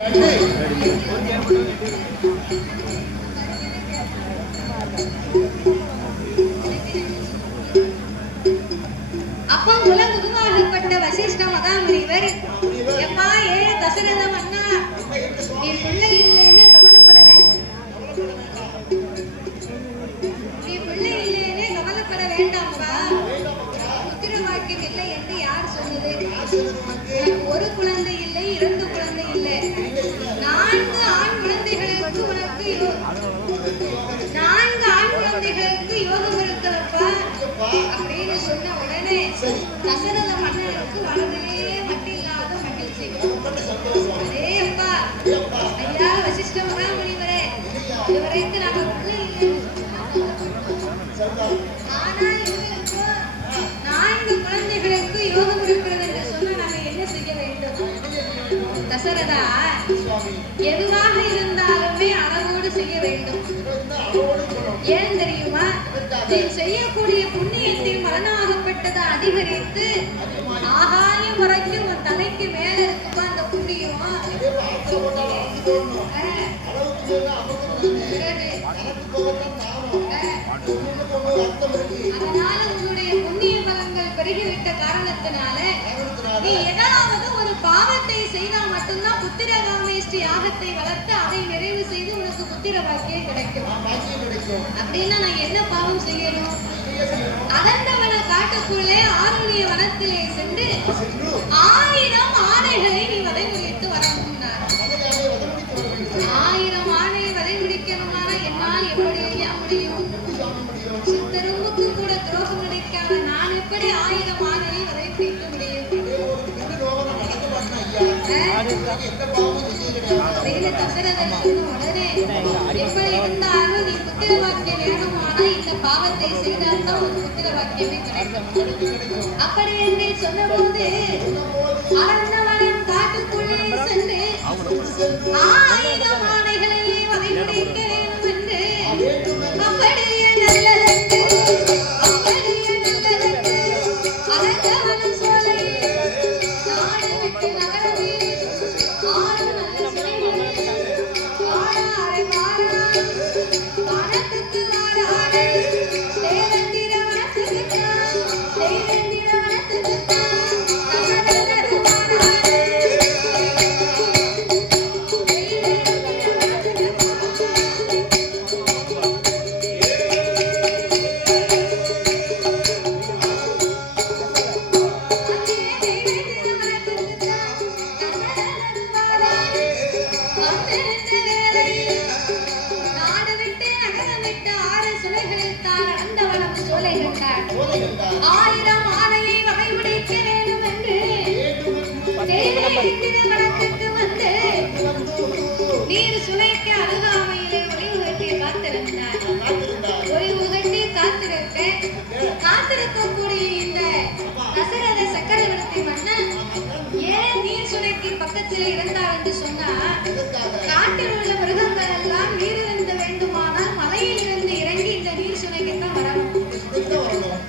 அப்பா குலம் உருவாகப்பட்ட வசிஷ்ட மகாமுனிவர் எப்பா ஏழு தசரத மன்னா நீ பிள்ளை இல்லைன்னு கவலைப்பட வேண்டாம்ப்பா. புத்திர வாக்கியம் இல்லை என்று யார் சொன்னது? ஒரு குழந்தை இல்லை, இரண்டு குழந்தை இல்லை, 4 ஆண் குழந்தைகளுக்கு உனக்கு 4 ஆண் குழந்தைகளுக்கு யோகம் இருக்கிறப்பா அப்படின்னு சொன்ன உடனே தசரத மன்னனுக்கு வரதே மட்டில்லாத மகிழ்ச்சி. அதே அப்பா ஐயா வசிஷ்ட மகாமுனிவரே, இதுவரைக்கும் நாங்க பிள்ளை இல்லை, ஆனா இவங்களுக்கு 4 குழந்தைகளுக்கு யோகம் இருக்கிறது என்று சொன்னா நாங்க என்ன செய்ய வேண்டும்? தசரதா, எதுவாக இருந்தாலுமே அளவோடு செய்ய வேண்டும். ஏன் தெரியுமா? நீ செய்யக்கூடிய புண்ணியத்தின் மரணாகப்பட்டதை அதிகரித்து ஆகாயம் வரைக்கும் உன் தலைக்கு மேல இருக்குமா அந்த புண்ணியம். அதனால உன்னுடைய புண்ணிய பலன்கள் பெருகிவிட்ட காரணத்தினால நீ ஏதாவது ஒரு பாவத்தை செய்தால் மட்டும்தான் புத்திர காமேஷ்டி யாகத்தை வளர்த்து அதை நிறைவு செய்து உனக்கு புத்திர வாக்கியம் கிடைக்கும். அப்படின்னா நான் என்ன பாவம் செய்யணும்? அகண்டவன காட்டுக்குள்ளே ஆருணிய வனத்திலே சென்று 1000 ஆணைகளை நீ வதை முடித்து வரணும்னார். 1000 ஆணையை வதை முடிக்கணும்னா என்னால் எப்படி ஐயா முடியும்? சித்தரும்புக்கு கூட துரோகம் நினைக்காத நான் எப்படி 1000 ஆணையை வதை பிடிக்க முடியும்? தசரதன் சொன்ன உடனே எப்படி இருந்தாலும் நீ புத்திர வாக்கியம் வேணுமானா இந்த பாவத்தை செய்தால்தான் ஒரு புத்திர வாக்கியமே கிடைக்கும். அப்படி என்று சொன்ன போது அரண்மனம் காட்டுக்குள்ளே சென்று 1000 ஆணைகளை வதை பிடிக்க வேண்டும் என்று அப்படியே நல்லதற்கு அரங்கவனம் சோலை நாடு விட்டு நகரவே நீர் சுனைக்கு அருகாமையிலே ஒளிவு கட்டி காத்திருந்தார். ஒளிவு கட்டி காத்திருக்கக்கூடிய இந்த தசரத சக்கரவர்த்தி மன்னன் ஏன் நீர் சுனைக்கு பக்கத்தில் இருந்தார் என்று சொன்னா, காட்டில் உள்ள மிருகங்கள் எல்லாம் நீர் இருந்து வேண்டுமானால் மலையில் இருந்து இறங்கி இந்த நீர் சுனைக்குத்தான் வரணும்.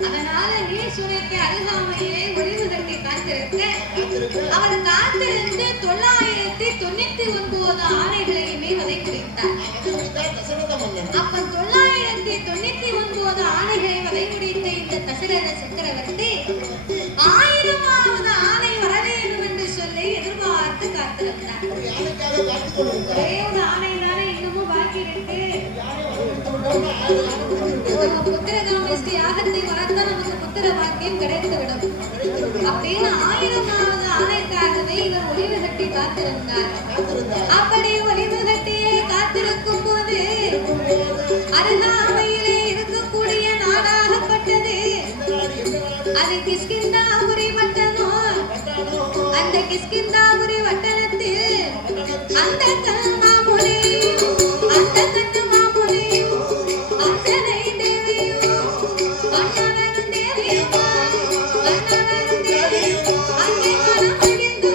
அதனால நீர் சுனைக்கு அருகாமையிலே ஒளிவு கட்டி காத்திருக்க அவர் காத்திருந்து 999 ஆணைகளையுமே வதை முடித்தார். அப்ப 999 ஆணைகளை வதை முடித்த இந்த தசரத சக்கரவர்த்தி 1000வது ஆணை வர வேண்டும் என்று சொல்லி எதிர்பார்த்து காத்திருந்தார். ஒரே ஒரு ஆணை தானே இன்னமும் பாக்கி இருக்கு. புத்திர காமேஷ்டி யாகத்தை வளர்த்தா நமக்கு புத்திர வாக்கியம் கிடைத்துவிடும் அப்படின்னு 1000வது ஆணைக்காகவே இவர் ஒளிவு கட்டி காத்திருந்தார். அப்படி ஒளிவு கட்டியே காத்திருக்கும் போது அருகாமையிலே இருக்கக்கூடிய நாடாகப்பட்டது அது கிஷ்கிந்தாபுரி பட்டணம். அந்த கிஷ்கிந்தாபுரி பட்டணத்தில் அந்த கண்ணமாமுனி அந்த கண்ணமாமுனி அஞ்சனை தேவியும் அண்ணவன் தேவியும் அண்ணவன் தேவியும் அங்கே மனம் அழிந்து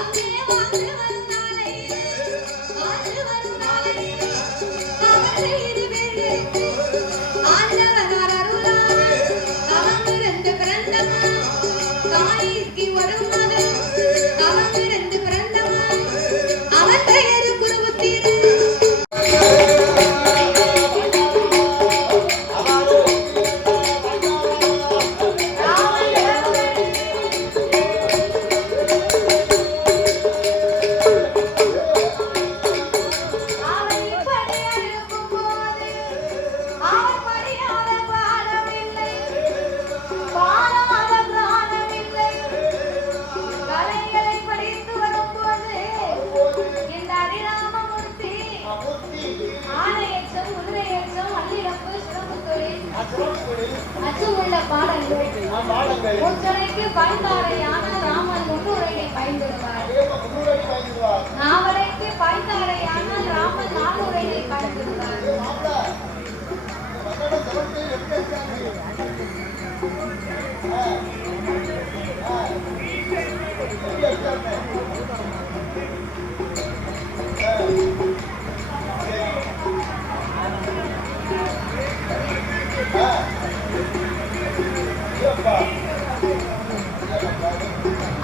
அப்படியே வாழ்ந்து வரும் நாளை ஆணையச்சம், குதிரையச்சம், அல்லிடப்பு, சிறப்பு தொழில், அச்சமுள்ள பாடல்கள், முற்றணைக்கு பாய்ந்தாரையான ராமன் முன்னுரையை பயன்படுவார். நாவரைக்கு பாய்ந்தாரையான ராமன் நானுரையை பயன்படுவார்.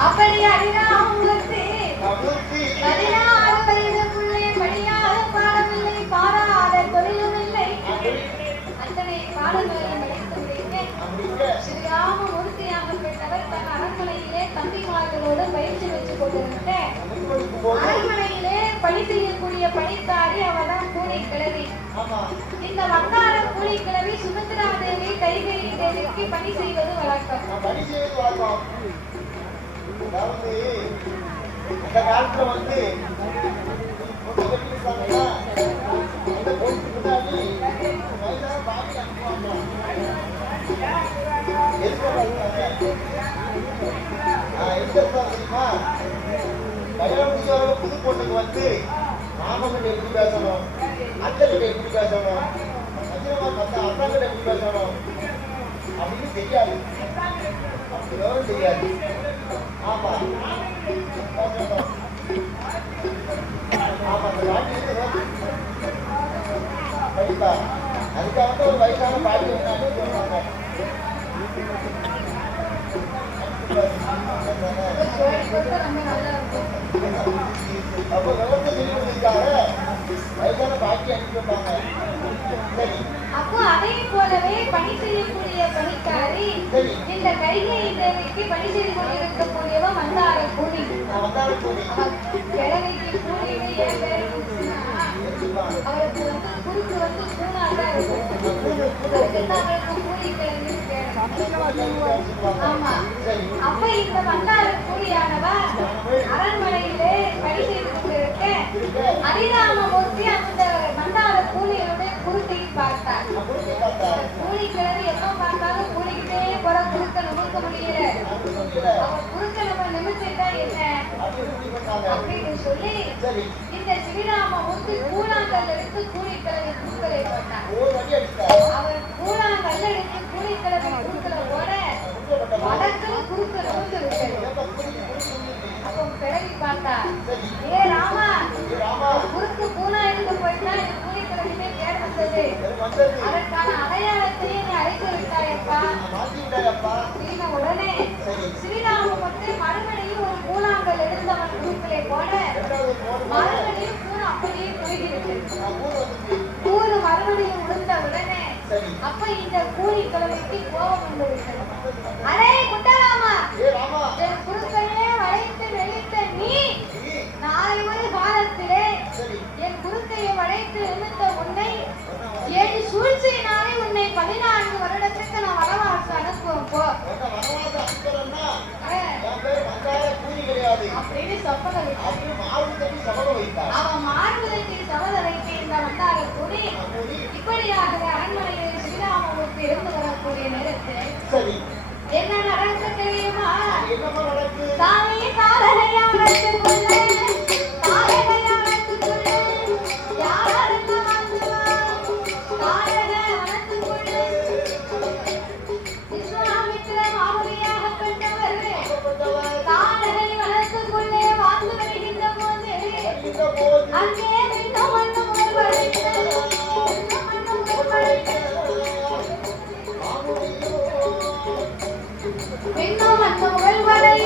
அப்படி அடிராமூர்த்தி 16 வயதுக்குள்ளே படியாத பாடமில்லை, பாராத தொழிலும் இல்லை. அத்தனை பாடங்களையும் படித்து முடித்து ஸ்ரீராமமூர்த்தியாகப்பட்டவர் தன் அரண்மனையிலே தம்பிமார்களோடு பயிற்சி வச்சு கொண்டிருந்த அரண்மனையிலே பணி செய்யக்கூடிய பணிக்காரி அவதான் கூலி கிழவி. இந்த வங்காள கூலி கிழவி சுமித்ரா தேவி கைகேயி தேவிக்கு பணி செய்வது வழக்கம். அதாவது அந்த காலத்துல வந்து புது பொண்ணுக்கு வந்து மாமன் எப்படி பேசணும், அண்ணன் எப்படி பேசணும், அண்ணன் எப்படி பேசணும் அப்படின்னு தெரியாது. அப்படி தெரியாது. ஆமா ஆமா கண்டிப்பா அதுக்காக ஒரு வயசான பாட்டி சொல்றாங்க. அப்போ விவரத்தை சொல்லிக்காக வயசான பாட்டி அனுப்பி வைப்பாங்க. அப்போ அதே போலவே பணி செய்யக்கூடிய பணிக்காரி இந்த கைகேயி தேவிக்கு பணி செய்து கொண்டிருக்கக்கூடியவ மந்தார கூலி. கிழமைக்கு கூலின்னு ஏன் பேர் அவருக்கு வந்து குறுக்கு வந்து கூணாதான் இருக்கும். அவருக்கு கூலி கிழமை ஆமா. அப்ப இந்த மந்தார கூலியானவ அரண்மனையிலே பணி செய்து கொண்டிருக்க அரிராமமூர்த்தி அந்த மந்தார கூலியோட குறுக்கையும் பார்த்தார். கூலி கிழமை எப்ப பார்த்தாலும் கூலிக்கிட்டே போற குறுக்க நிமிர்க்க முடியல. அவன் குறுக்க நம்ம நிமிர்த்திட்டா என்ன அப்படின்னு சொல்லி இந்த ஸ்ரீராமமூர்த்தி கூழாங்கல் எடுத்து கூலி கிழமை குறுக்கலை போட்டார். அவர் கூழாங்கல் எடுத்து கூலி கிழமை குறுக்கல போட வடக்கு குறுக்க நிமிர்ந்து விட்டது. அப்போ கிழவி பார்த்தா, ஏ ராமா, குறுக்கு பூனா எடுத்து போயிட்டா கூலி கிழமையே கேட வந்தது. அதற்கான அடையாளத்தையே நீ அழைத்து விட்டாயப்பா. உடனே ஸ்ரீராமமூர்த்தி மறுபடியும் ஒரு கூழாங்கல் எடுத்தவன் குறுக்கிலே போட மறுபடியும் கூறு அப்படியே போய்கிறது. கூறு மறுபடியும் விழுந்த உடனே அப்ப இந்த கூலி கிழமைக்கு கோபம் வந்து விட்டது. அடே குட்டராமா, என் குறுக்கையே வளைத்து வெளித்த நீ நாளை ஒரு காலத்திலே என் குறுக்கையை வளைத்து நிமித்த உன்னை என் சூழ்ச்சியினாலே உன்னை 14 வருடத்துக்கு நான் வனவாச அனுப்புவோம் போ அப்படின்னு சபதம் வைத்தார். அவன் மாறுவதற்கு சபதம் வைக்க இந்த வந்தார கூடி இப்படியாகவே அரண்மனையில் ஸ்ரீராமமூர்த்தி இருந்து வரக்கூடிய நேரத்தில் என்ன நடக்க தெரியுமா? சாமி காலையா வளர்த்துக்கொள்ள காலையா வளர்த்துக்கொள்ள யாருக்கு காலைய வளர்த்துக்கொள்ள விஸ்வாமித்திர மாமுனியாக பெற்றவர் காலையை வளர்த்துக்கொள்ளே வாழ்ந்து வருகின்ற போது அங்கே மீண்டும் மண்ணும் பெண்ணும் அந்த முகழ்வரை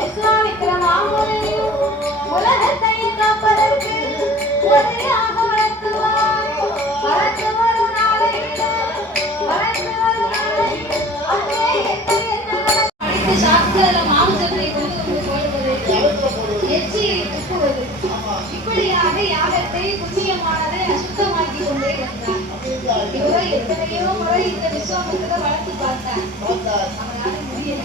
விஸ்வாமித்திர மாமுனியும் உலகத்தை காப்பதற்கு ஒரேயாக வளர்த்துவார். வளர்த்து வரும் நாளையில அங்கே படித்து சாஸ்திர மாம்சத்தை கொண்டு போடுவது எச்சியை துப்புவது இப்படியாக யாகத்தை புண்ணியமானதை அசுத்தமாக்கி கொண்டே வந்தார். இவரை எத்தனையோ முறை இந்த விஸ்வாமித்திர வளர்த்து பார்த்தார். அவனால முடியல.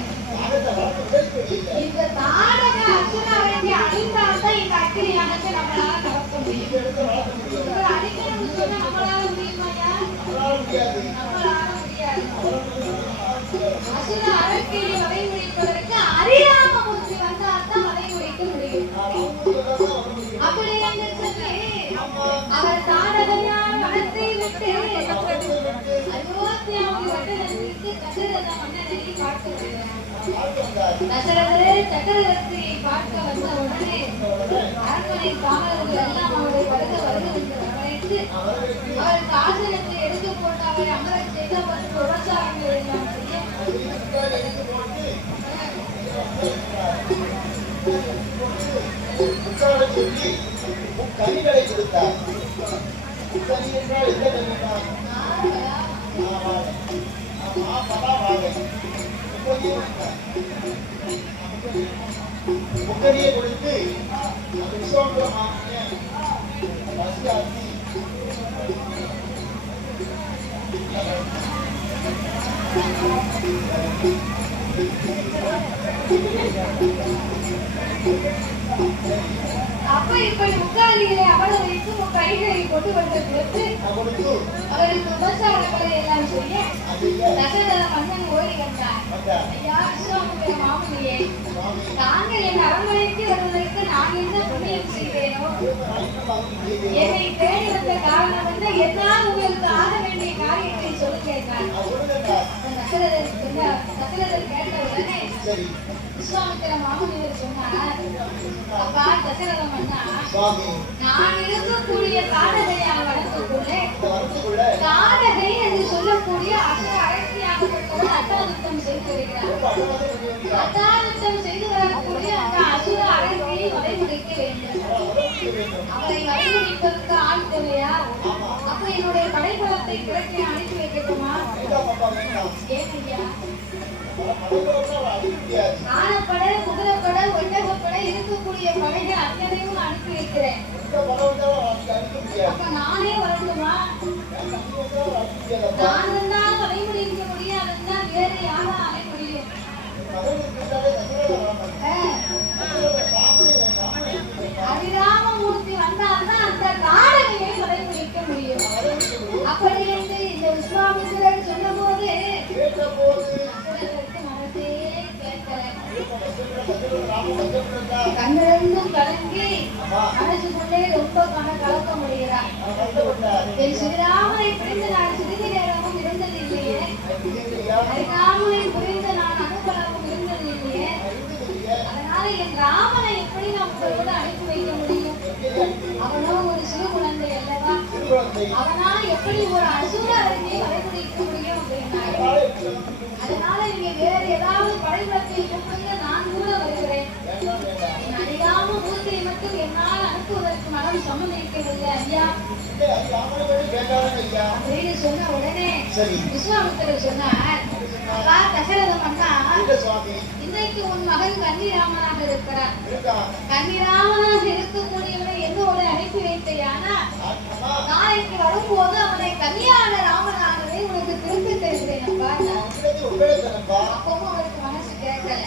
இந்த தாடக அசுரனை அழிந்தால்தான் இந்த அக்கினி யாகத்தை நம்மளால நடத்த முடியும். முடியாது. நம்மளால முடியாது. அசுர அரக்கையை வதைமுடிப்பதற்கு அரிராமமூர்த்தி வந்தால்தான் வதைமுடிக்க முடியும். அப்படி என்று சொல்லி அவர் தாரகையான மனத்தை விட்டு அயோத்தியாவை வட்டத்திற்கு தசரத மன்னனை பார்க்க வருகிறார். தசரதர் சக்கரவர்த்தியை பார்க்க வந்த உடனே அரண்மனை காவலர்கள் எல்லாம் அவரை வருக என்று வரவேற்று அவர் ஆசனத்தை எடுத்து போட்டு அவரை அமரச் செய்த மற்றும் விவசாயங்கள் எல்லாம் செய்ய கனிகளை கொடுத்தார். கனி என்றால் எந்த கனிதான்? முக்கனியை கொடுத்து அந்த விஸ்வாமித்திர மாமுனியை பசியாக்கி அப்ப இப்படி முக்காலிகளை அவ்வளவு வைத்து கைகளை கொண்டு வந்து கொடுத்து அவருக்கு உபசாரங்களை எல்லாம் செய்ய தசரத மன்னன் ஓடி வந்தார். ஐயா விஸ்வாமித்திர மாமுனியே, தாங்கள் என் அரண்மனைக்கு வருவதற்கு நான் என்ன புண்ணியம் செய்தேனோ? என்னை தேடி வந்த காரணம் வந்து என்னால் உங்களுக்கு ஆக வேண்டிய காரியத்தை சொல்லுங்க. தசரதர் கேட்ட உடனே விஸ்வாமித்திர மாமுனிவர் சொன்னார், அப்பா தசரத மன்னா, நான் இருக்கக்கூடிய காடகையாக வளர்த்துக்குள்ளே காடகை என்று சொல்லக்கூடிய அசுர அரசியாகப்பட்டவர் அட்டாதித்தம் செய்து வருகிறார். அட்டாதித்தம் செய்து வரக்கூடிய அந்த அசுர அரசியை வதைமுடிக்க வேண்டும். அவரை வதைமுடிப்பதற்கு ஆள் தேவையா? அப்ப என்னுடைய படைபலத்தை திரட்டி அனுப்பி வைக்கட்டுமா? ஏன் ஐயா? ஆனப்படை, குதிரைப்படை, ஒட்டகப்படை இருக்கக்கூடிய படைகள் அத்தனையும் அனுப்பி வைக்கிறேன். அப்ப நானே வரட்டுமா? நான் வந்தால் வதைமுடிக்க முடியாதுன்னா வேறு யாரும் அலை முடியும். அரிராமமூர்த்தி வந்தால்தான் அந்த காடகையை வதைமுடிக்க முடியும். அப்படி என்று இந்த விஸ்வாமித்திரர் சொன்ன போது மனசே கேட்கல. கண்ணிலிருந்தும் கலங்கி மனசுக்குள்ளே ரொம்ப கலக்க முடிகிறார். என் ஸ்ரீராமனை புரிந்து நான் சிறிது நேரமும் இருந்தது இல்லையே, ராமனை புரிந்து நான் அனுபவமும் இருந்தது இல்லையே, அதனால என் ராமனை எப்படி நான் உங்களோட அனுப்பி வைக்க முடியும்? அவனோ ஒரு சிறு குழந்தை அல்லவா, அவனால எப்படி ஒரு அசுர அரசியை வதைமுடிக்க முடியும் அப்படின்னா, அதனால நீங்க வேற ஏதாவது படைபலத்தை கூப்பிடுங்க, நான் கூட வருகிறேன். அரிராமமூர்த்தியை மட்டும் என்னால் அனுப்புவதற்கு மனம் சம்மதிக்கவில்லை ஐயா அப்படின்னு சொன்ன உடனே விஸ்வாமித்திரர் சொன்னார், அப்பா தசரத மன்னா, இன்றைக்கு உன் மகன் கன்னிராமனாக இருக்கிறார். கன்னிராமனாக இருக்கக்கூடியவனை என்னோட அனுப்பி வைத்தையானா நாளைக்கு வரும்போது அவனை கல்யாண ராமனாகவே உனக்கு திருப்பி தருகிறேன். அப்பவும் அவருக்கு மனசு கேட்கல.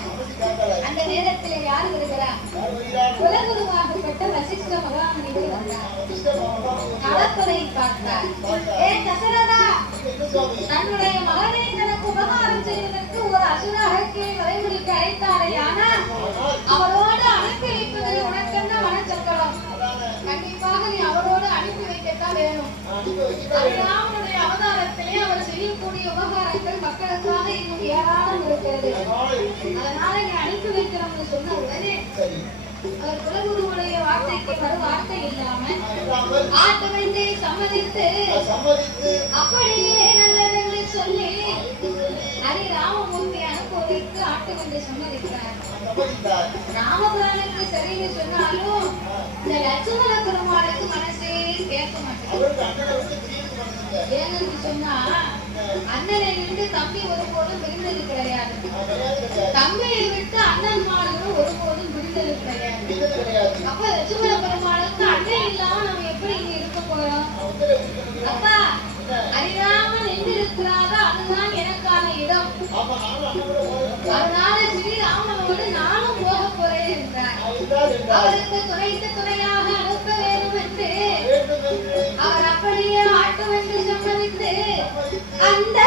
அந்த நேரத்தில் யார் வருகிறார்? குலகுருவாகப்பட்ட வசிஷ்ட மகாமுனிவர் வந்தார். நடப்பதை பார்த்தார். ஏ தசரதா, தன்னுடைய மகனை தனக்கு உபகாரம் செய்வதற்கு ஒரு அசுர அரசியை வதைமுடிக்க அழைத்தாரையானா அவரோடு அனுப்பி வைப்பதில் உனக்கென்ன மனச்சக்கரம்? கண்டிப்பாக நீ அவரோடு அனுப்பி வைக்கத்தான் வேணும். ராமனுடைய அவதாரத்திலே அவர் செய்யக்கூடிய உபகாரங்கள் மக்களுக்காக இன்னும் ஏராளம் இருக்கிறது. அதனால நீ அனுப்பி வைக்கிறோம்னு சொன்ன உடனே அவர் குலகுருவுடைய வார்த்தைக்கு மறு வார்த்தை இல்லாமல் ஆட்டமென்றே சம்மதித்து அப்படியே நல்லதென்று சொல்லி அரிராமமூர்த்தி அனுப்புவதற்கு ஆட்டமென்று சம்மதிக்கிறார். ராமபுரானுக்கு சரின்னு சொன்னாலும் இந்த லட்சுமண பெருமாளுக்கு மனசே கேட்க மாட்டேங்குது. ஏன்னு சொன்னா அண்ணனை விட்டு தம்பி ஒருபோதும் விருந்தது கிடையாது. தம்பியை விட்டு அண்ணன்மார்களும் ஒருபோதும் விருந்தது கிடையாது. அப்ப லட்சுமண பெருமாளுக்கு அண்ணன் இல்லாம நம்ம எப்படி இங்க இருக்க போறோம்? அப்பா அரிராமன் எங்க இருக்கிறாரோ அதுதான் எனக்கான இடம். அதனால ஸ்ரீராமனோடு நானும் போக போறேன் என்றார். அவருக்கு துணையாக அனுப்ப வேண்டும் என்று அவர் அப்படியே ஆட்டம் என்று சம்மதித்து அந்த